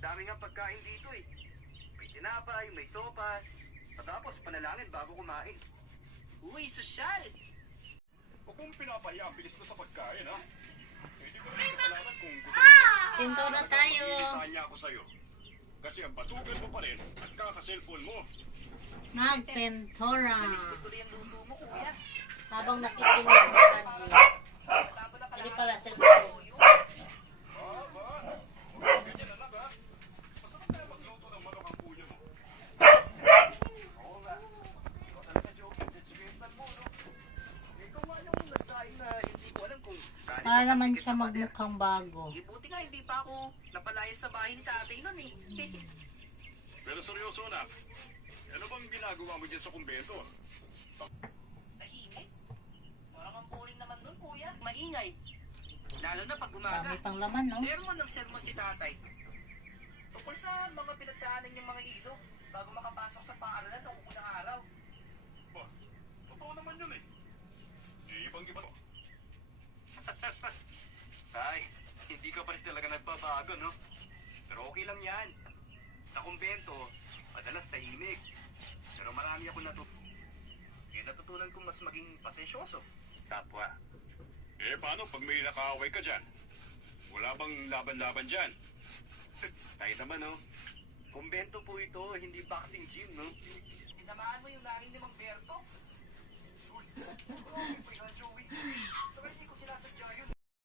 dami nga pagkain dito eh. May tinapay, may sopas. Patapos panalangin bago kumain. Uy, sosyal! Huwag mong pinapaya ang bilis ko sa pagkain, ha? Hindi ko rin kasalanan kung gutom ako. Pinto na tayo. Maghihitaan niya ako sa'yo. Kasi ang batugan mo pa rin at kaka-cellphone mo. Magpintura. Gusto tuloy ang luto mo, kuya. Habang nakikinig ng radio. Hindi pala cellphone. Ganyan na lang, ha? Masarap tayo magluto ng manok ang kuya mo. Oo nga. Ikaw talaga, Joey. Judgmental mo, no? Ikaw nga yung nagsaing na hindi ko alam kung... Para naman siya magmukhang bago. Buti nga, hindi pa ako napalaya sa bahay ni tatay nun eh. Pero seryoso na. Ano bang ginagawa mo dyan sa kumbento? Tahimik? Parang ang boring naman nun, kuya. Maingay. Lalo na pag umaga. Dami pang laman, no? Sermon ng sermon si tatay. Tungkol sa mga pinagdaanan niyang mga ilo bago makapasok sa paaralan noong unang araw. Ba, totoo naman yun eh. Ibang-iba to. Tay, hindi ka pa rin talaga nagbabago, no? Pero okay lang yan. Sa kumbento, madalas tahimik. Pero marami ako natutunan kong mas maging pasensyoso. Kapwa. Paano pag may nakaaway ka dyan? Wala bang laban-laban dyan? Tayo naman, no? Kumbento po ito, hindi boxing gym, no? Tinamaan mo yung naring ni Mang Berto? Uy, grabe pa yan, Joey. Saka hindi ko sinasadya yun.